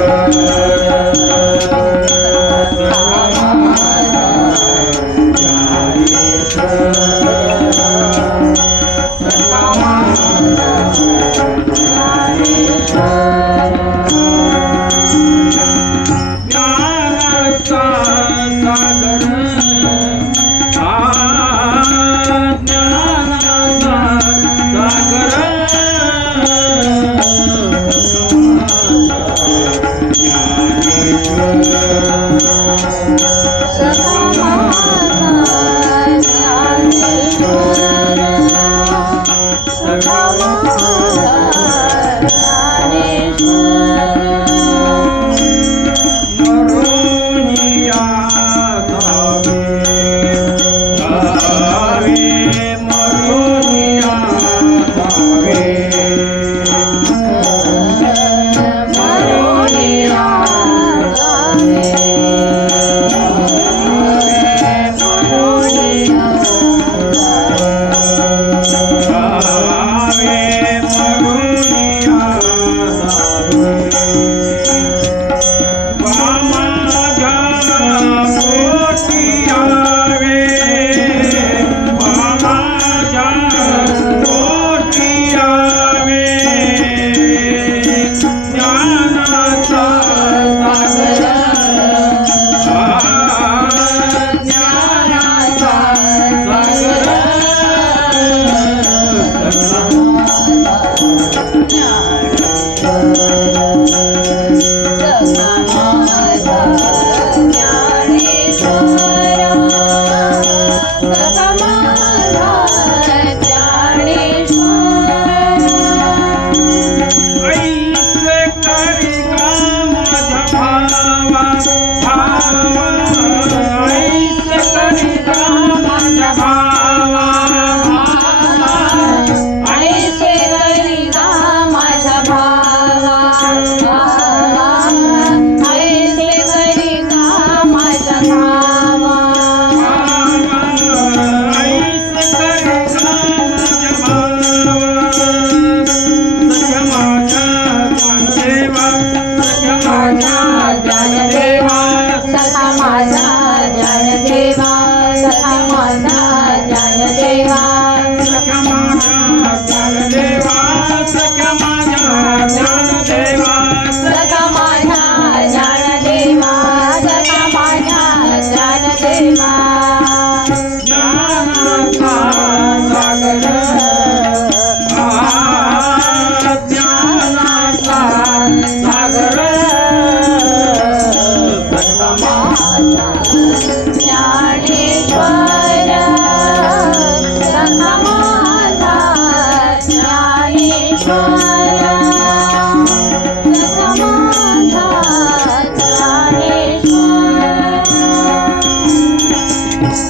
Krishna माझा जय Thank you.